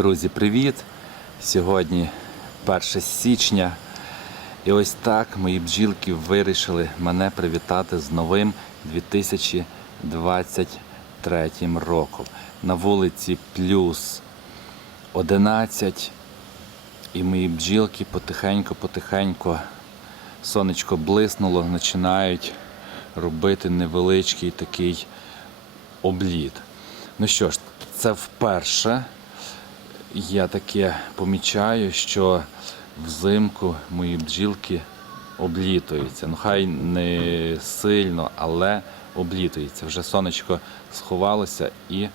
Друзі, привіт! Сьогодні 1 січня. І ось так мої бджілки вирішили мене привітати з новим 2023 роком. На вулиці плюс 11. І мої бджілки потихеньку-потихеньку сонечко блиснуло, починають робити невеличкий такий обліт. Ну що ж, це вперше я таке помічаю, що взимку мої бджілки облітуються. Ну хай не сильно, але облітуються. Вже сонечко сховалося і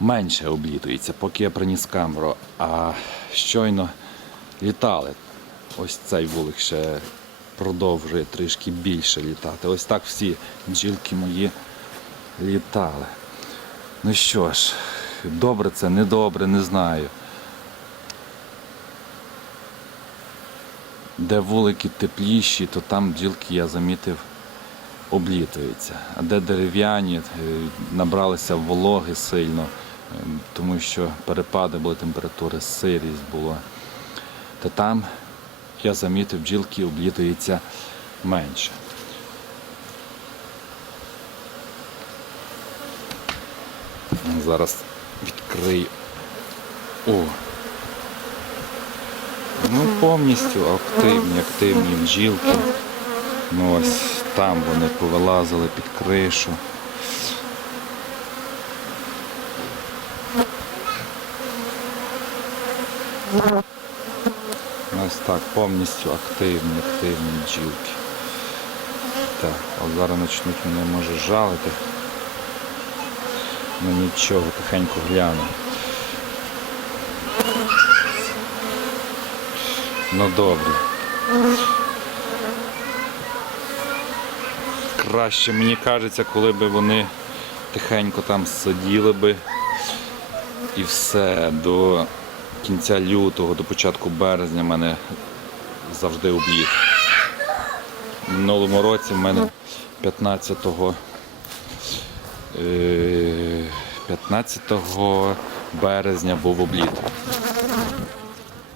менше облітується, поки я приніс камеру. А щойно літали. Ось цей вулик ще продовжує трішки більше літати. Ось так всі бджілки мої літали. Ну що ж, добре це, недобре, не знаю. Де вулики тепліші, то там бджілки, я замітив, облітуються. А де дерев'яні, е, набралися вологи сильно, е, тому що перепади були температури, сирість була. Та там я замітив, бджілки облітуються менше. Зараз відкрию. О! Ну, повністю активні, активні бджілки. Ну ось там вони повилазили під кришу. Ось так, повністю активні, активні бджілки. Так, от зараз почнуть мене може жалити. Ну нічого, тихенько гляну. Ну добре. Краще, мені кажеться, коли б вони тихенько там сиділи би і все до кінця лютого, до початку березня мене завжди об'їд. В минулому році в мене 15 Е, 15 березня був обліт.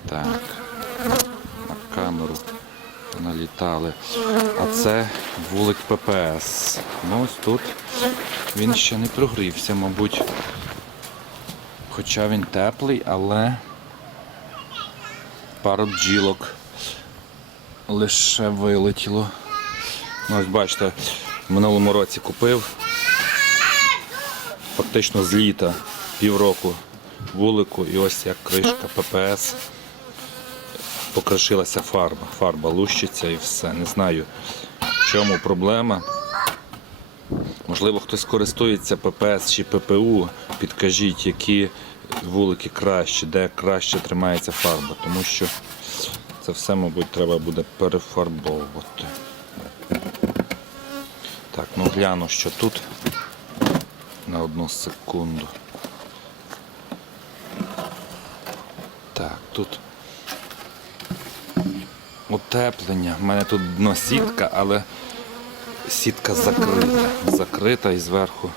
Так, на камеру налітали. А це вулик ППС. Ну ось тут він ще не прогрівся, мабуть. Хоча він теплий, але пару бджілок лише вилетіло. Ну, ось бачите, в минулому році купив фактично з літа півроку вулику і ось як кришка ППС покришилася фарба. Фарба лущиться і все. Не знаю в чому проблема. Можливо, хтось користується ППС чи ППУ. Підкажіть, які вулики краще, де краще тримається фарба, тому що це все, мабуть, треба буде перефарбовувати. Так, ну гляну, що тут одну секунду. Так, тут утеплення. У мене тут дно сітка, але сітка закрита. Закрита і зверху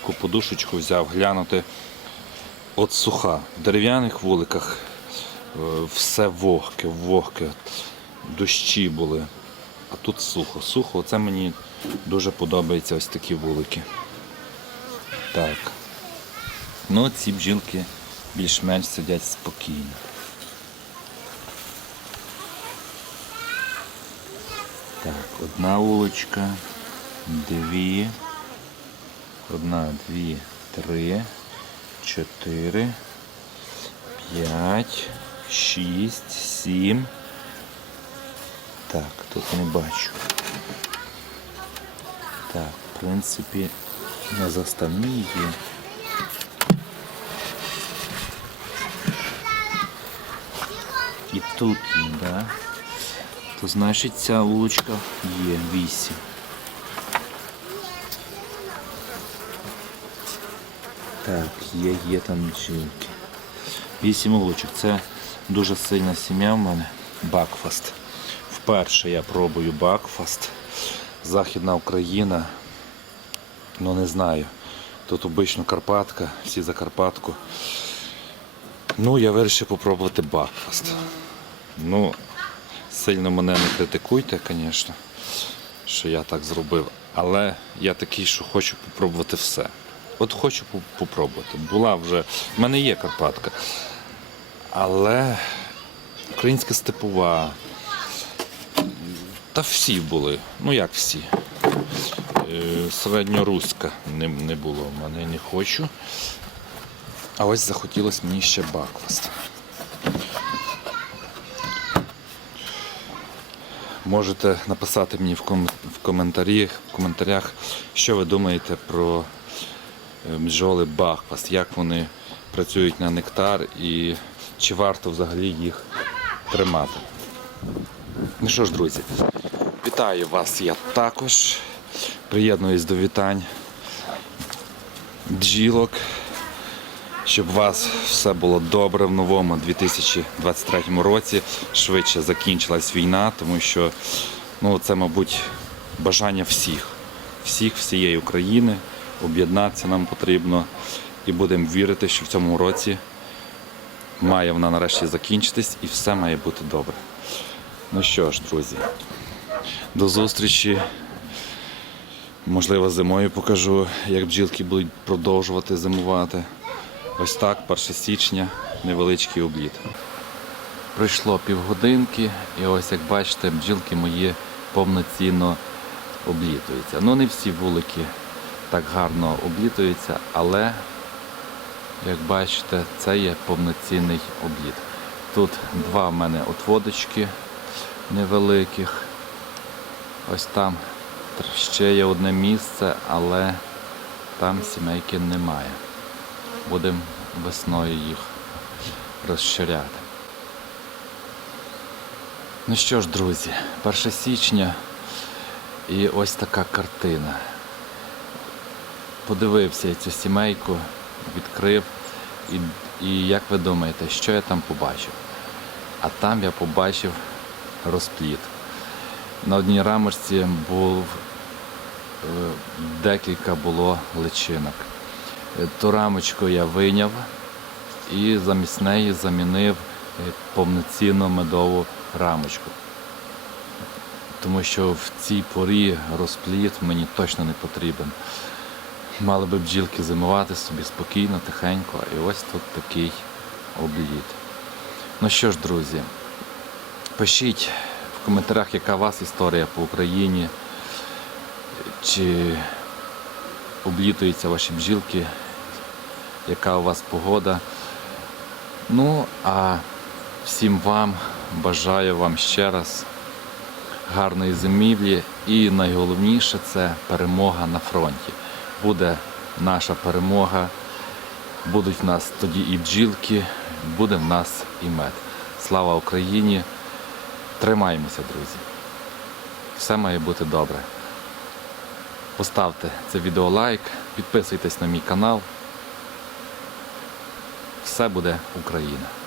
таку подушечку взяв глянути. От суха. В дерев'яних вуликах е, все вогке, вогке, дощі були. А тут сухо. Сухо, оце мені дуже подобаються ось такі вулики. Так. Ну, ці бджілки більш-менш сидять спокійно. Так, одна улочка, дві, одна, дві, три, чотири, п'ять, шість, сім. Так, тут не бачу. Так, в принципі, на заставній є. І тут є, да? То значить ця вуличка є 8. Так, є, є там бджілки. 8 вуличок. Це дуже сильна сім'я в мене. Бакфаст. Вперше я пробую Бакфаст. Західна Україна. Ну не знаю. Тут обично Карпатка, всі за Карпатку. Ну, я вирішив попробувати Бакфаст. Ну, сильно мене не критикуйте, звісно, що я так зробив. Але я такий, що хочу попробувати все. От хочу по- попробувати. Була вже. В мене є Карпатка. Але українська степова. Та всі були. Ну як всі. Е, Середньоруська не, не було в мене, не хочу. А ось захотілося мені ще Бакфаст. Можете написати мені в, ком- в, коментарях, в коментарях, що ви думаєте про е, бджоли Бахваст, як вони працюють на нектар і чи варто взагалі їх тримати. Ну що ж, друзі, вітаю вас я також. Приєднуюсь до вітань бджілок, щоб у вас все було добре в новому 2023 році. Швидше закінчилась війна, тому що ну, це, мабуть, бажання всіх, всіх, всієї України. Об'єднатися нам потрібно і будемо вірити, що в цьому році має вона нарешті закінчитись і все має бути добре. Ну що ж, друзі, до зустрічі. Можливо, зимою покажу, як бджілки будуть продовжувати зимувати. Ось так, 1 січня, невеличкий обліт. Пройшло півгодинки, і ось як бачите, бджілки мої повноцінно облітуються. Ну, не всі вулики так гарно облітуються, але, як бачите, це є повноцінний обліт. Тут два в мене отводочки невеликих. Ось там ще є одне місце, але там сімейки немає. Будемо весною їх розширяти. Ну що ж, друзі, 1 січня і ось така картина. Подивився я цю сімейку, відкрив, і, і як ви думаєте, що я там побачив? А там я побачив розпліт. На одній рамочці був декілька було личинок. Е, Ту рамочку я вийняв і замість неї замінив е, повноцінну медову рамочку. Тому що в цій порі розпліт мені точно не потрібен. Мали би бджілки зимувати собі спокійно, тихенько, і ось тут такий обліт. Ну що ж, друзі, пишіть в коментарях, яка у вас історія по Україні, чи облітуються ваші бджілки, яка у вас погода. Ну, а всім вам бажаю вам ще раз гарної зимівлі і найголовніше це перемога на фронті. Буде наша перемога, будуть в нас тоді і бджілки, буде в нас і мед. Слава Україні! Тримаємося, друзі. Все має бути добре. Поставте це відео лайк, підписуйтесь на мій канал. Все буде Україна.